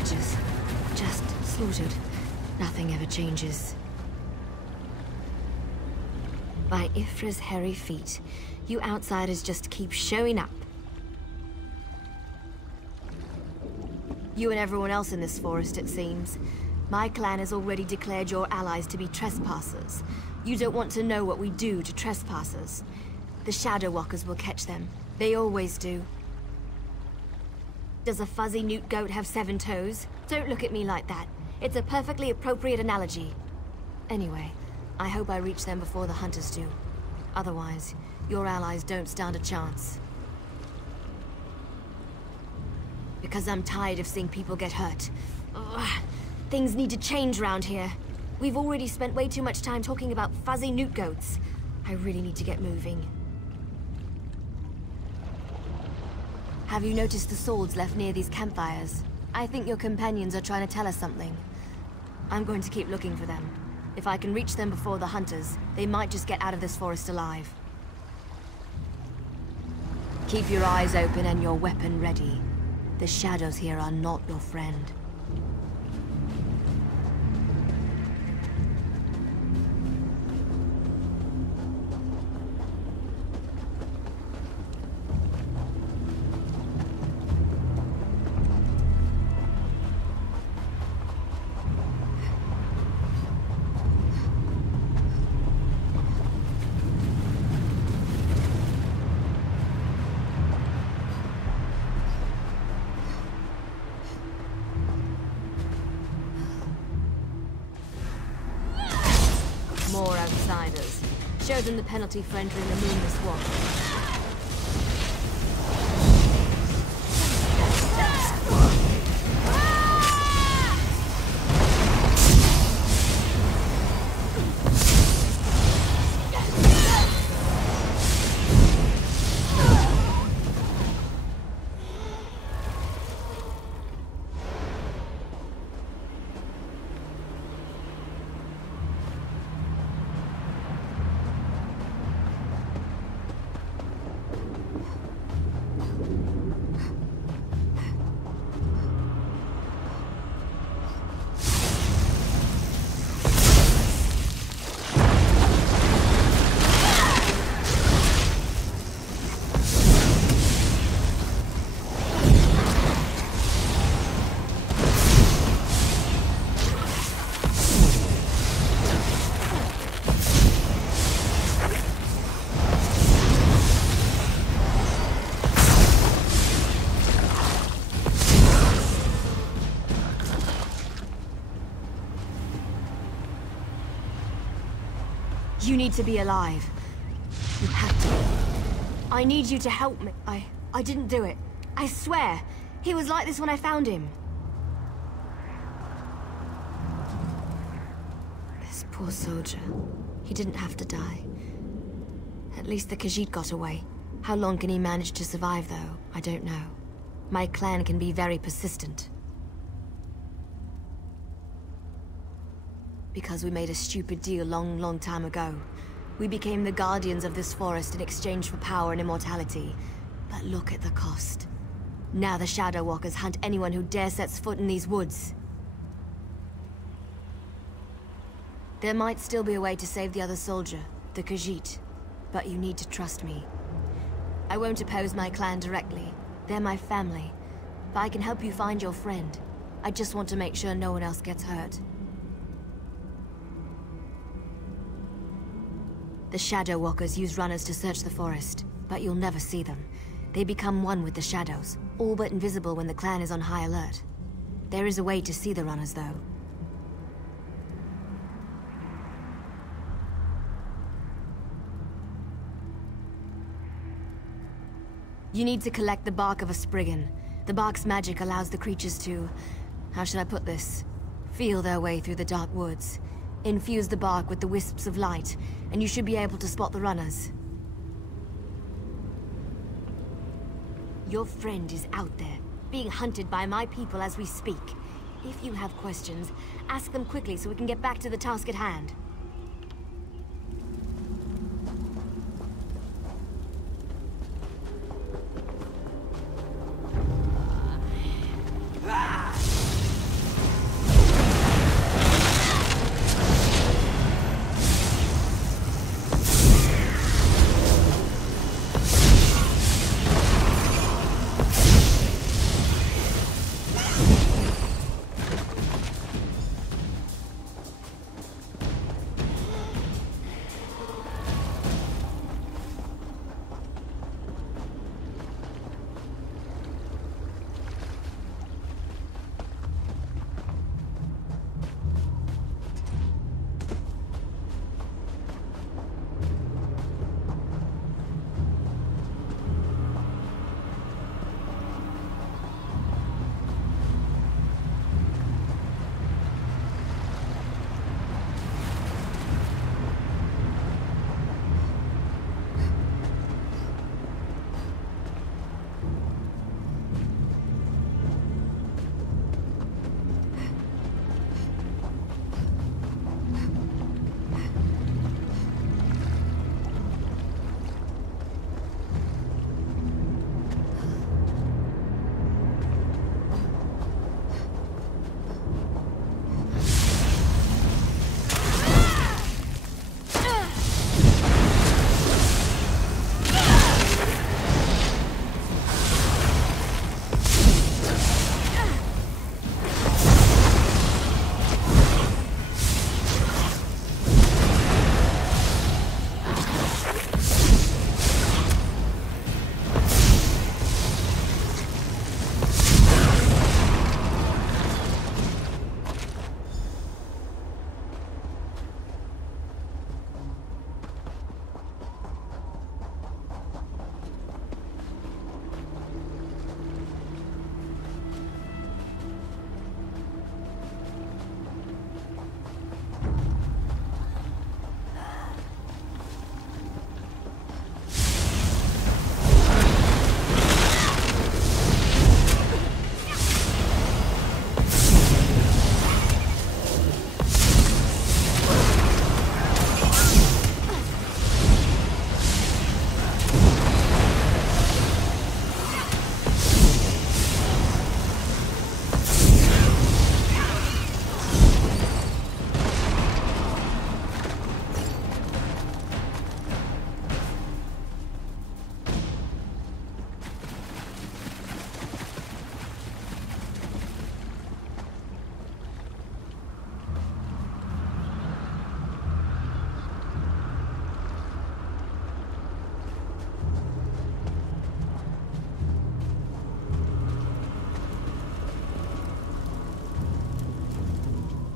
villagers. Just slaughtered. Nothing ever changes. By Ifra's hairy feet, you outsiders just keep showing up. You and everyone else in this forest, it seems. My clan has already declared your allies to be trespassers. You don't want to know what we do to trespassers. The Shadow Walkers will catch them. They always do. Does a fuzzy newt goat have 7 toes? Don't look at me like that. It's a perfectly appropriate analogy. Anyway, I hope I reach them before the hunters do. Otherwise, your allies don't stand a chance. Because I'm tired of seeing people get hurt. Ugh. Things need to change around here. We've already spent way too much time talking about fuzzy newt goats. I really need to get moving. Have you noticed the swords left near these campfires? I think your companions are trying to tell us something. I'm going to keep looking for them. If I can reach them before the hunters, they might just get out of this forest alive. Keep your eyes open and your weapon ready. The shadows here are not your friend. More outsiders. Show them the penalty for entering the Moonless Walk. You need to be alive. You have to. I need you to help me. I didn't do it. I swear. He was like this when I found him. This poor soldier. He didn't have to die. At least the Khajiit got away. How long can he manage to survive, though? I don't know. My clan can be very persistent. Because we made a stupid deal long time ago. We became the guardians of this forest in exchange for power and immortality. But look at the cost. Now the Shadow Walkers hunt anyone who dare sets foot in these woods. There might still be a way to save the other soldier, the Khajiit. But you need to trust me. I won't oppose my clan directly. They're my family. But I can help you find your friend. I just want to make sure no one else gets hurt. The Shadow Walkers use runners to search the forest, but you'll never see them. They become one with the shadows, all but invisible when the clan is on high alert. There is a way to see the runners, though. You need to collect the bark of a Spriggan. The bark's magic allows the creatures to... how should I put this? Feel their way through the dark woods. Infuse the bark with the wisps of light, and you should be able to spot the runners. Your friend is out there, being hunted by my people as we speak. If you have questions, ask them quickly so we can get back to the task at hand.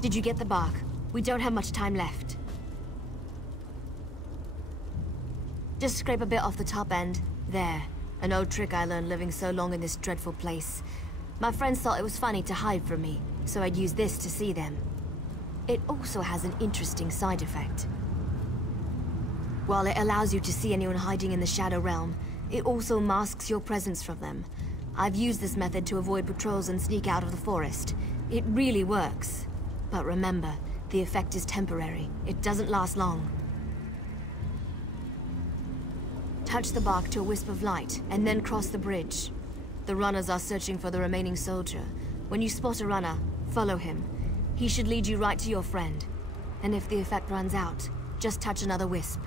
Did you get the bark? We don't have much time left. Just scrape a bit off the top end. There. An old trick I learned living so long in this dreadful place. My friends thought it was funny to hide from me, so I'd use this to see them. It also has an interesting side effect. While it allows you to see anyone hiding in the Shadow Realm, it also masks your presence from them. I've used this method to avoid patrols and sneak out of the forest. It really works. But remember, the effect is temporary. It doesn't last long. Touch the bark to a wisp of light, and then cross the bridge. The runners are searching for the remaining soldier. When you spot a runner, follow him. He should lead you right to your friend. And if the effect runs out, just touch another wisp.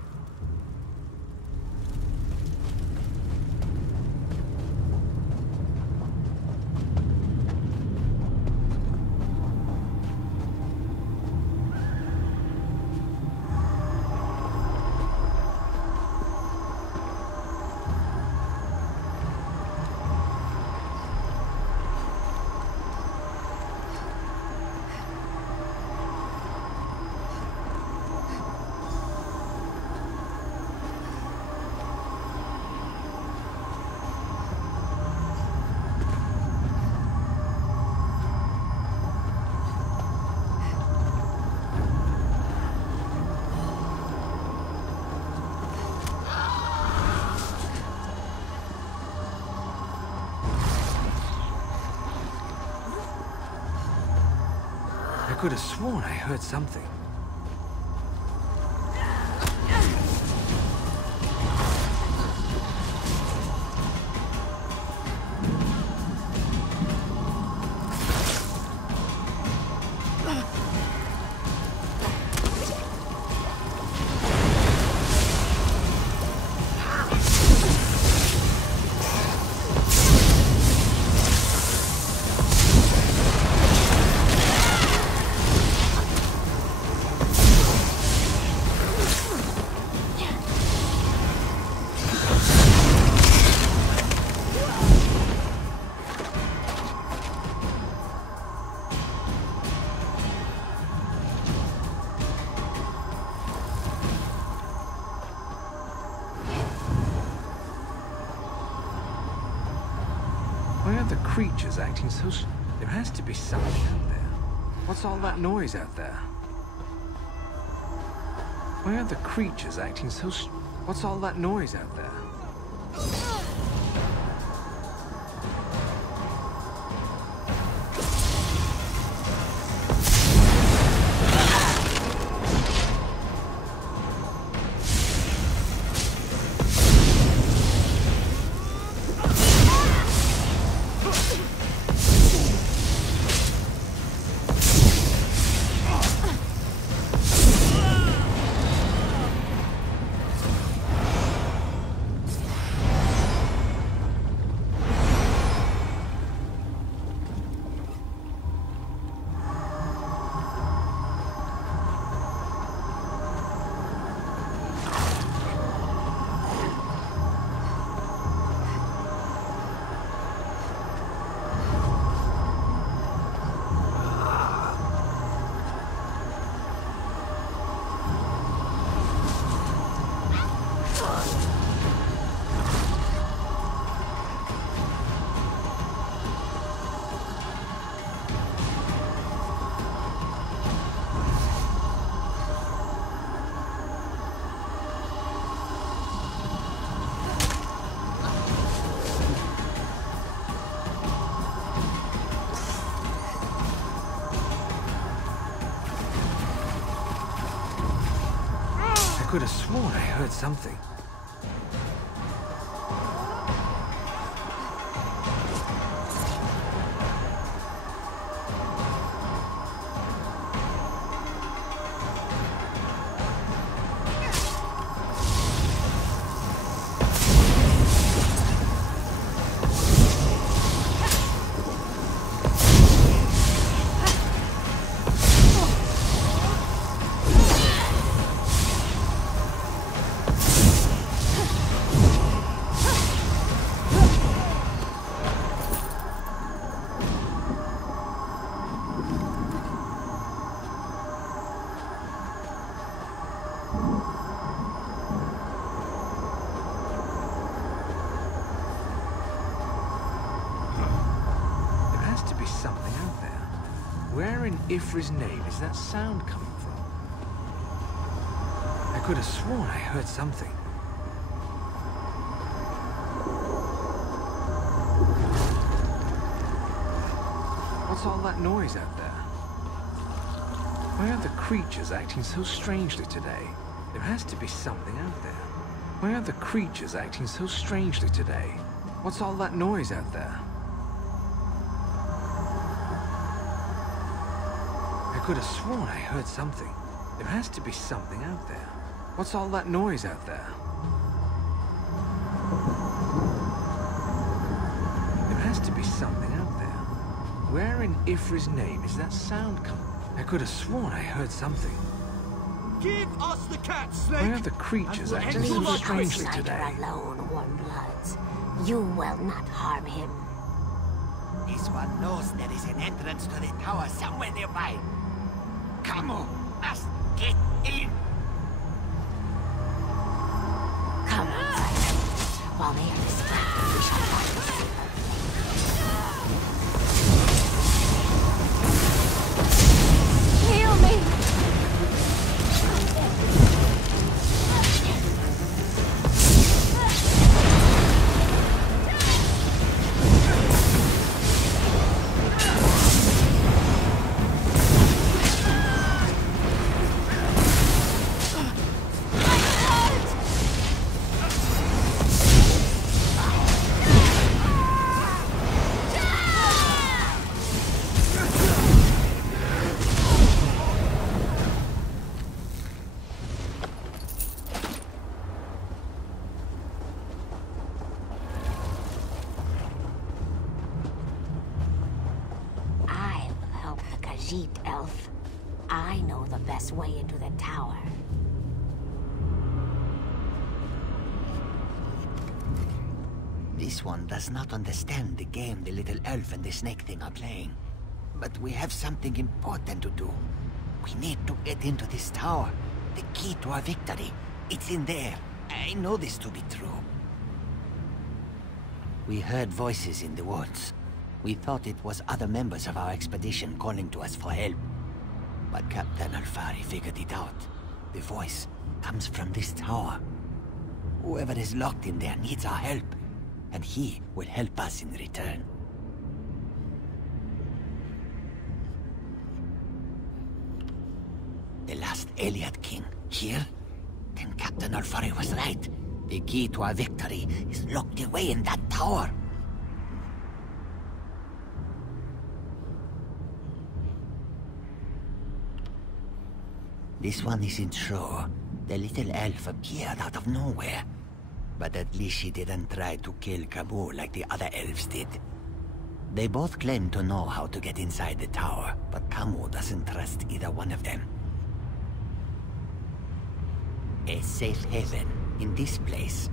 I could have sworn I heard something. Why are the creatures acting so... There has to be something out there. What's all that noise out there? Why are the creatures acting so... What's all that noise out there? I could have sworn I heard something. Ifri's name is that sound coming from? I could have sworn I heard something. What's all that noise out there? Why are the creatures acting so strangely today? There has to be something out there. Why are the creatures acting so strangely today? What's all that noise out there? I could have sworn I heard something. There has to be something out there. What's all that noise out there? There has to be something out there. Where in Ifri's name is that sound coming? I could have sworn I heard something. Give us the cat, Snake! Why are the creatures acting so strangely today? Alone, Warm Bloods. You will not harm him. This one knows there is an entrance to the tower somewhere nearby. Kamu must get in. Come on, while they are distracted, we shall find the heal me! Elf. I know the best way into the tower. This one does not understand the game the little elf and the snake thing are playing. But we have something important to do. We need to get into this tower. The key to our victory. It's in there. I know this to be true. We heard voices in the woods. We thought it was other members of our expedition calling to us for help. But Captain Alfari figured it out. The voice comes from this tower. Whoever is locked in there needs our help, and he will help us in return. The last Eliad King, here? Then Captain Alfari was right. The key to our victory is locked away in that tower. This one isn't sure. The little elf appeared out of nowhere. But at least she didn't try to kill Camus like the other elves did. They both claim to know how to get inside the tower, but Camus doesn't trust either one of them. A safe haven in this place.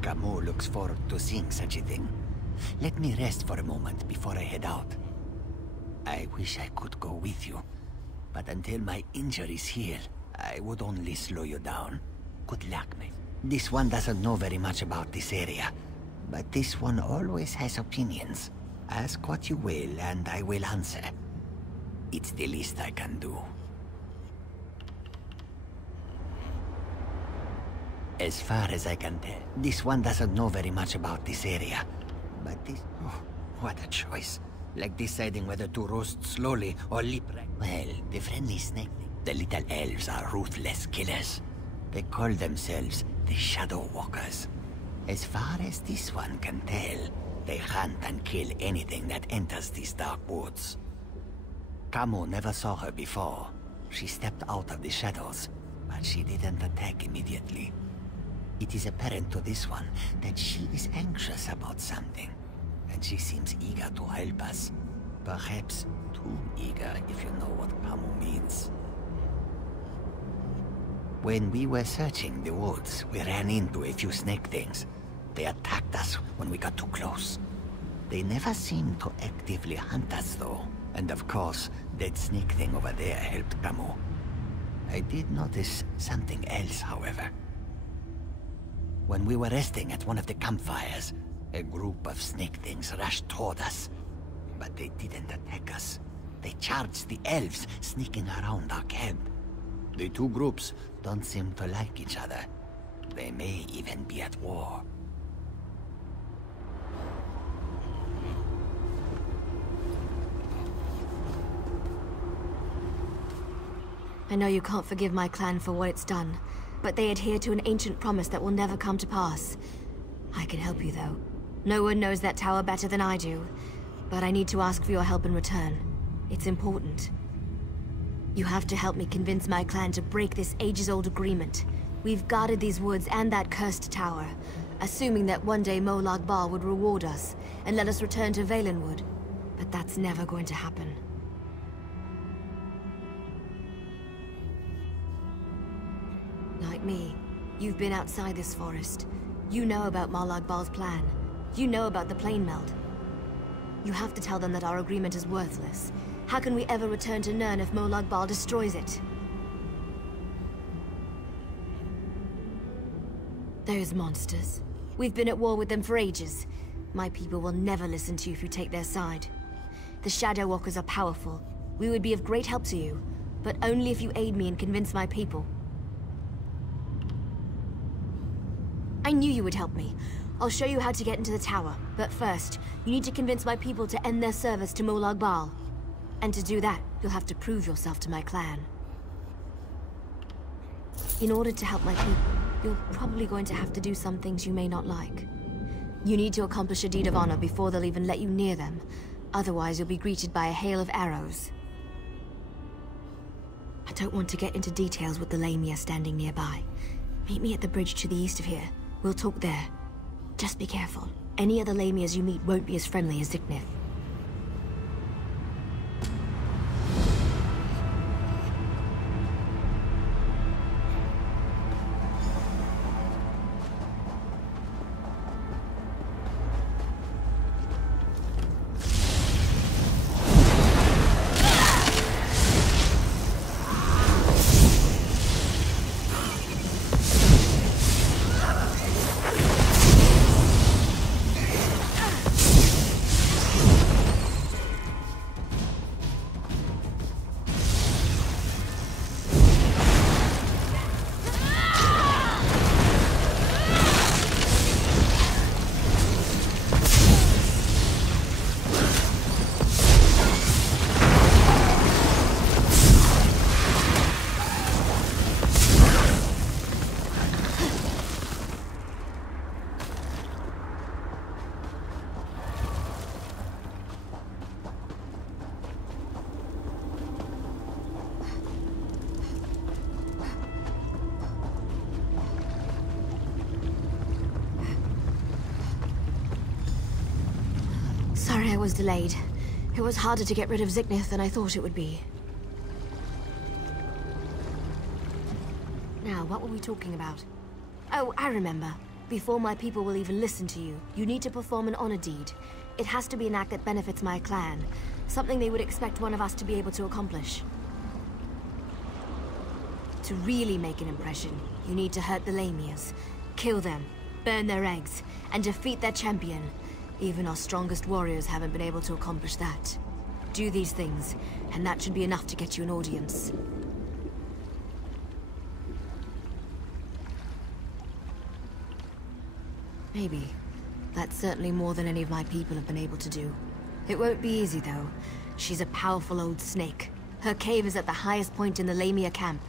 Camus looks forward to seeing such a thing. Let me rest for a moment before I head out. I wish I could go with you. But until my injuries heal, I would only slow you down. Good luck, mate. This one doesn't know very much about this area, but this one always has opinions. Ask what you will, and I will answer. It's the least I can do. As far as I can tell, this one doesn't know very much about this area, but this... Oh, what a choice. Like deciding whether to roast slowly or leap right. Well, the friendly snake, the little elves are ruthless killers. They call themselves the Shadow Walkers. As far as this one can tell, they hunt and kill anything that enters these dark woods. Camus never saw her before. She stepped out of the shadows, but she didn't attack immediately. It is apparent to this one that she is anxious about something. And she seems eager to help us. Perhaps too eager, if you know what Camus means. When we were searching the woods, we ran into a few snake things. They attacked us when we got too close. They never seemed to actively hunt us, though. And of course, that snake thing over there helped Camus. I did notice something else, however. When we were resting at one of the campfires, a group of snake things rushed toward us, but they didn't attack us. They charge the elves sneaking around our camp. The two groups don't seem to like each other. They may even be at war. I know you can't forgive my clan for what it's done, but they adhere to an ancient promise that will never come to pass. I can help you, though. No one knows that tower better than I do, but I need to ask for your help in return. It's important. You have to help me convince my clan to break this ages-old agreement. We've guarded these woods and that cursed tower, assuming that one day Molag Bal would reward us and let us return to Valenwood. But that's never going to happen. Like me, you've been outside this forest. You know about Molag Bal's plan. You know about the plane meld. You have to tell them that our agreement is worthless. How can we ever return to Nirn if Molag Bal destroys it? Those monsters. We've been at war with them for ages. My people will never listen to you if you take their side. The Shadow Walkers are powerful. We would be of great help to you, but only if you aid me and convince my people. I knew you would help me. I'll show you how to get into the tower, but first, you need to convince my people to end their service to Molag Bal. And to do that, you'll have to prove yourself to my clan. In order to help my people, you're probably going to have to do some things you may not like. You need to accomplish a deed of honor before they'll even let you near them. Otherwise, you'll be greeted by a hail of arrows. I don't want to get into details with the Lamia standing nearby. Meet me at the bridge to the east of here. We'll talk there. Just be careful. Any other Lamias you meet won't be as friendly as Ziknith. Sorry I was delayed. It was harder to get rid of Ziknith than I thought it would be. Now, what were we talking about? Oh, I remember. Before my people will even listen to you, you need to perform an honor deed. It has to be an act that benefits my clan. Something they would expect one of us to be able to accomplish. To really make an impression, you need to hurt the Lamias. Kill them, burn their eggs, and defeat their champion. Even our strongest warriors haven't been able to accomplish that. Do these things, and that should be enough to get you an audience. Maybe. That's certainly more than any of my people have been able to do. It won't be easy, though. She's a powerful old snake. Her cave is at the highest point in the Lamia camp.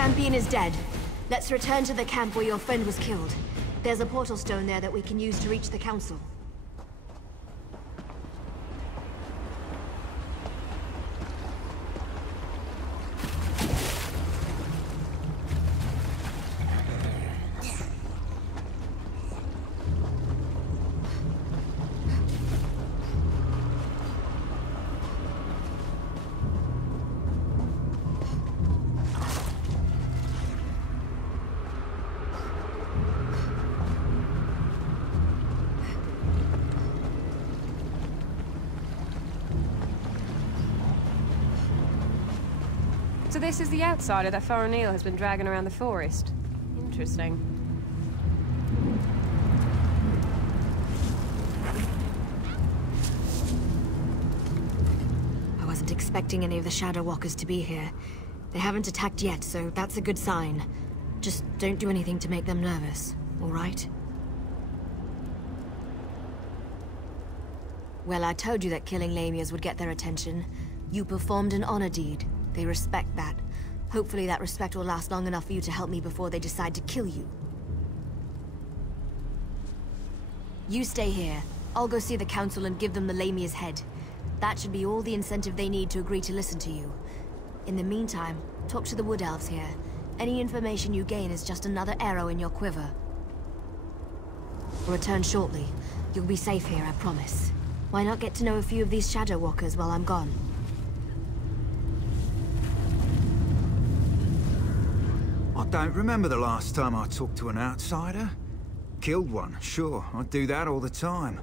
champion is dead. Let's return to the camp where your friend was killed. There's a portal stone there that we can use to reach the council. So this is the outsider that Faranil has been dragging around the forest. Interesting. I wasn't expecting any of the Shadow Walkers to be here. They haven't attacked yet, so that's a good sign. Just don't do anything to make them nervous, all right? Well, I told you that killing Lamias would get their attention. You performed an honor deed. They respect that. Hopefully that respect will last long enough for you to help me before they decide to kill you. You stay here. I'll go see the council and give them the Lamia's head. That should be all the incentive they need to agree to listen to you. In the meantime, talk to the Wood Elves here. Any information you gain is just another arrow in your quiver. Return shortly. You'll be safe here, I promise. Why not get to know a few of these Shadow Walkers while I'm gone? I don't remember the last time I talked to an outsider. Killed one, sure, I do that all the time.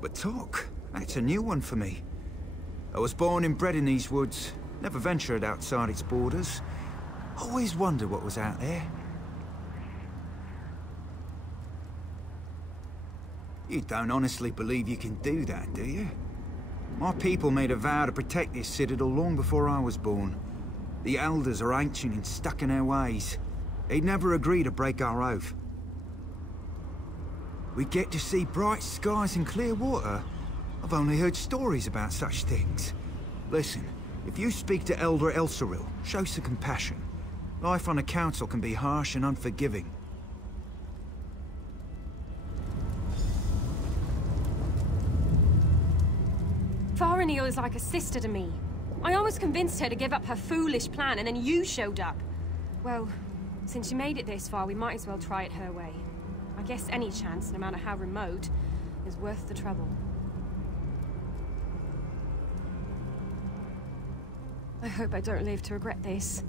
But talk, that's a new one for me. I was born and bred in these woods, never ventured outside its borders. Always wondered what was out there. You don't honestly believe you can do that, do you? My people made a vow to protect this citadel long before I was born. The Elders are ancient and stuck in their ways. They'd never agree to break our oath. We get to see bright skies and clear water. I've only heard stories about such things. Listen, if you speak to Elder Elsweyr, show some compassion. Life on a council can be harsh and unforgiving. Faranil is like a sister to me. I almost convinced her to give up her foolish plan, and then you showed up. Well, since she made it this far, we might as well try it her way. I guess any chance, no matter how remote, is worth the trouble. I hope I don't live to regret this.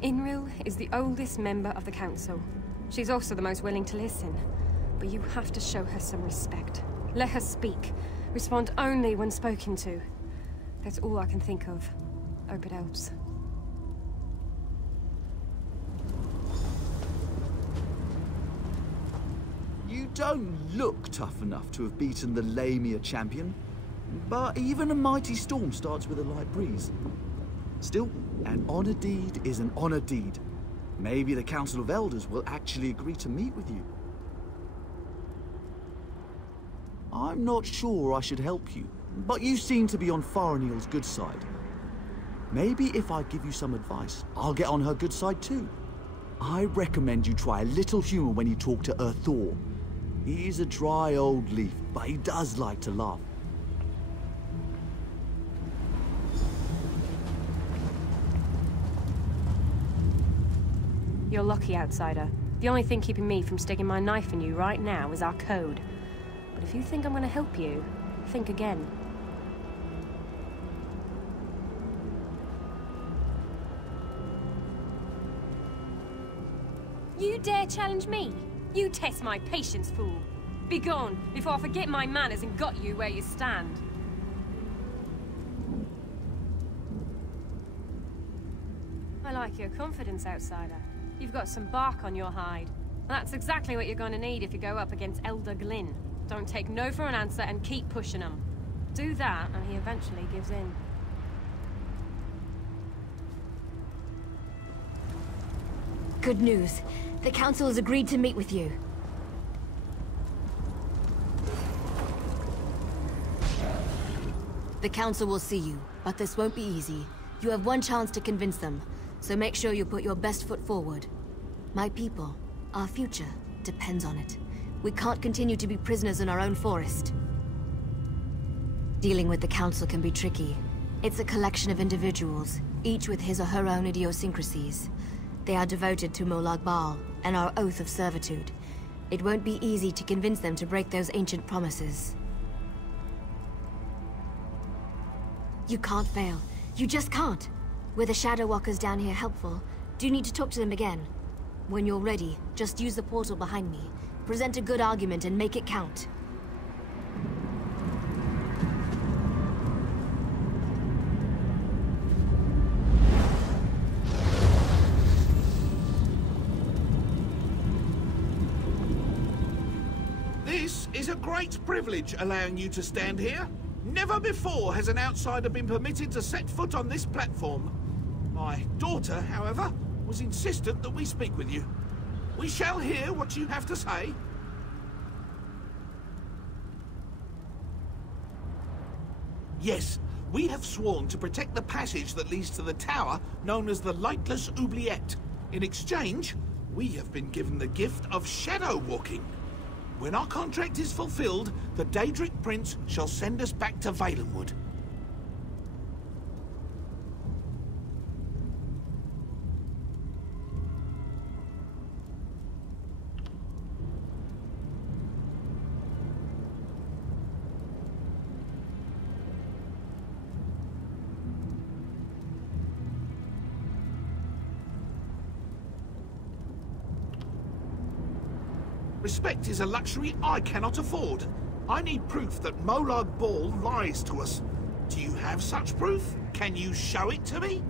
Inril is the oldest member of the council. She's also the most willing to listen. But you have to show her some respect. Let her speak. Respond only when spoken to. That's all I can think of. Hope it helps. You don't look tough enough to have beaten the Lamia champion, but even a mighty storm starts with a light breeze. Still, an honor deed is an honor deed. Maybe the Council of Elders will actually agree to meet with you. I'm not sure I should help you, but you seem to be on Faranil's good side. Maybe if I give you some advice, I'll get on her good side too. I recommend you try a little humor when you talk to Thor. He's a dry old leaf, but he does like to laugh. You're lucky, outsider. The only thing keeping me from sticking my knife in you right now is our code. But if you think I'm gonna help you, think again. You dare challenge me? You test my patience, fool. Be gone, before I forget my manners and got you where you stand. I like your confidence, outsider. You've got some bark on your hide. That's exactly what you're gonna need if you go up against Elder Glynn. Don't take no for an answer and keep pushing him. Do that, and he eventually gives in. Good news. The council has agreed to meet with you. The council will see you, but this won't be easy. You have one chance to convince them. So make sure you put your best foot forward. My people, our future, depends on it. We can't continue to be prisoners in our own forest. Dealing with the Council can be tricky. It's a collection of individuals, each with his or her own idiosyncrasies. They are devoted to Molag Bal and our oath of servitude. It won't be easy to convince them to break those ancient promises. You can't fail. You just can't. Were the Shadow Walkers down here helpful? Do you need to talk to them again? When you're ready, just use the portal behind me. Present a good argument and make it count. This is a great privilege allowing you to stand here. Never before has an outsider been permitted to set foot on this platform. My daughter, however, was insistent that we speak with you. We shall hear what you have to say. Yes, we have sworn to protect the passage that leads to the tower known as the Lightless Oubliette. In exchange, we have been given the gift of shadow walking. When our contract is fulfilled, the Daedric Prince shall send us back to Valenwood. Respect is a luxury I cannot afford. I need proof that Molag Bal lies to us. Do you have such proof? Can you show it to me?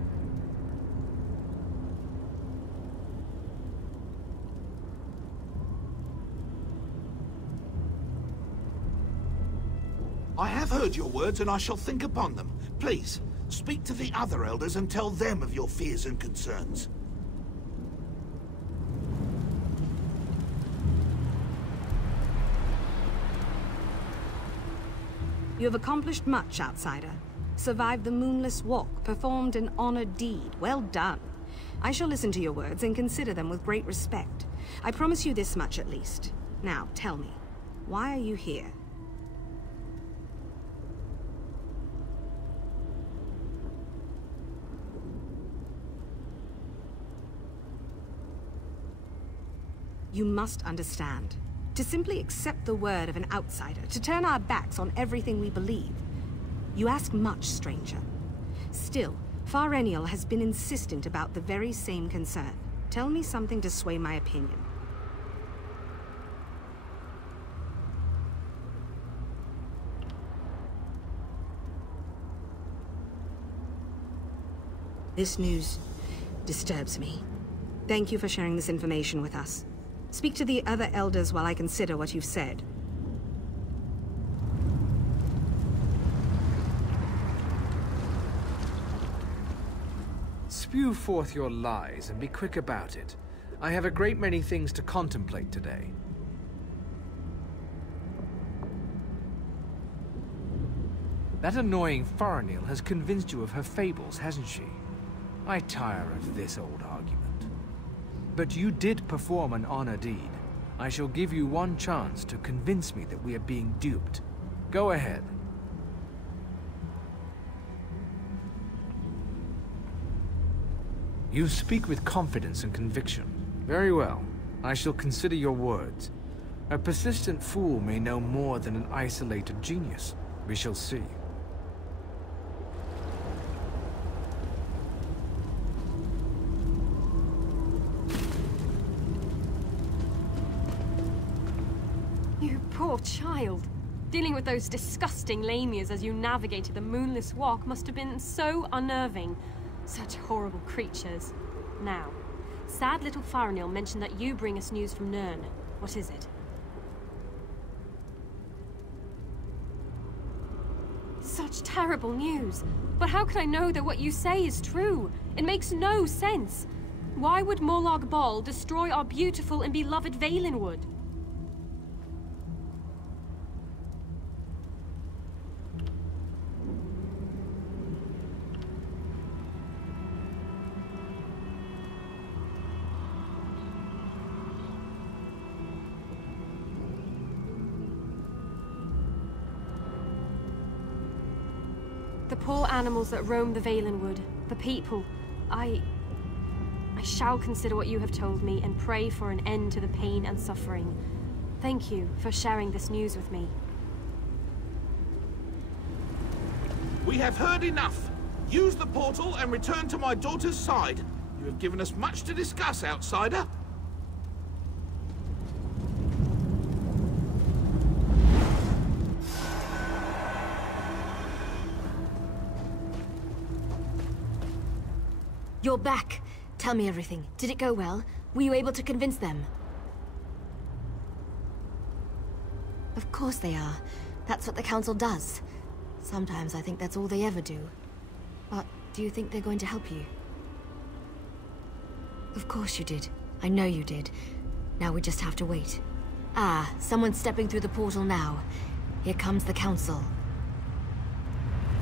I have heard your words and I shall think upon them. Please, speak to the other elders and tell them of your fears and concerns. You have accomplished much, outsider. Survived the moonless walk, performed an honored deed. Well done. I shall listen to your words and consider them with great respect. I promise you this much at least. Now, tell me, why are you here? You must understand. To simply accept the word of an outsider, to turn our backs on everything we believe. You ask much, stranger. Still, Farenial has been insistent about the very same concern. Tell me something to sway my opinion. This news disturbs me. Thank you for sharing this information with us. Speak to the other elders while I consider what you've said. Spew forth your lies and be quick about it. I have a great many things to contemplate today. That annoying Farenial has convinced you of her fables, hasn't she? I tire of this old argument. But you did perform an honor deed. I shall give you one chance to convince me that we are being duped. Go ahead. You speak with confidence and conviction. Very well. I shall consider your words. A persistent fool may know more than an isolated genius. We shall see. Poor child. Dealing with those disgusting lamias as you navigated the moonless walk must have been so unnerving. Such horrible creatures. Now, sad little Farenial mentioned that you bring us news from Nirn. What is it? Such terrible news. But how can I know that what you say is true? It makes no sense. Why would Molag Bal destroy our beautiful and beloved Valenwood? The poor animals that roam the Valenwood, the people. I shall consider what you have told me and pray for an end to the pain and suffering. Thank you for sharing this news with me. We have heard enough. Use the portal and return to my daughter's side. You have given us much to discuss, outsider. You're back. Tell me everything. Did it go well? Were you able to convince them? Of course they are. That's what the Council does. Sometimes I think that's all they ever do. But do you think they're going to help you? Of course you did. I know you did. Now we just have to wait. Ah, someone's stepping through the portal now. Here comes the Council.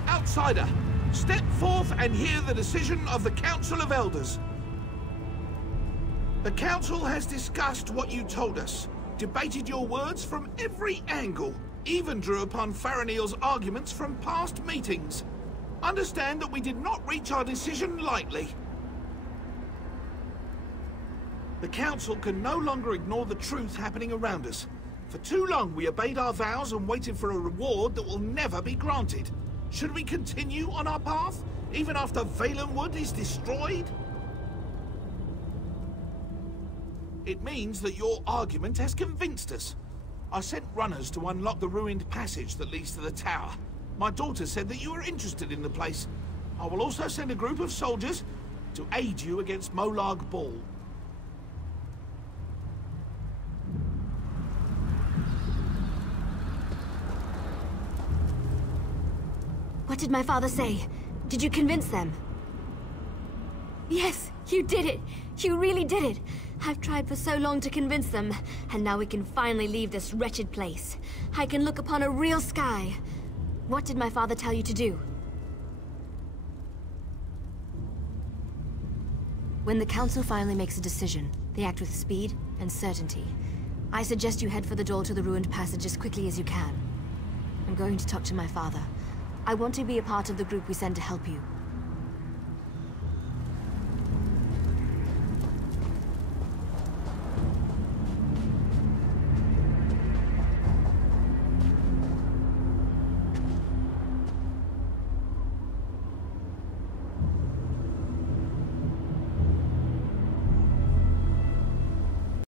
Outsider, step forth and hear the decision of the Council of Elders. The Council has discussed what you told us, debated your words from every angle, even drew upon Faranil's arguments from past meetings. Understand that we did not reach our decision lightly. The Council can no longer ignore the truth happening around us. For too long we obeyed our vows and waited for a reward that will never be granted. Should we continue on our path, even after Valenwood is destroyed? It means that your argument has convinced us. I sent runners to unlock the ruined passage that leads to the tower. My daughter said that you were interested in the place. I will also send a group of soldiers to aid you against Molag Bal. What did my father say? Did you convince them? Yes, you did it! You really did it! I've tried for so long to convince them, and now we can finally leave this wretched place. I can look upon a real sky. What did my father tell you to do? When the Council finally makes a decision, they act with speed and certainty. I suggest you head for the door to the ruined passage as quickly as you can. I'm going to talk to my father. I want to be a part of the group we send to help you.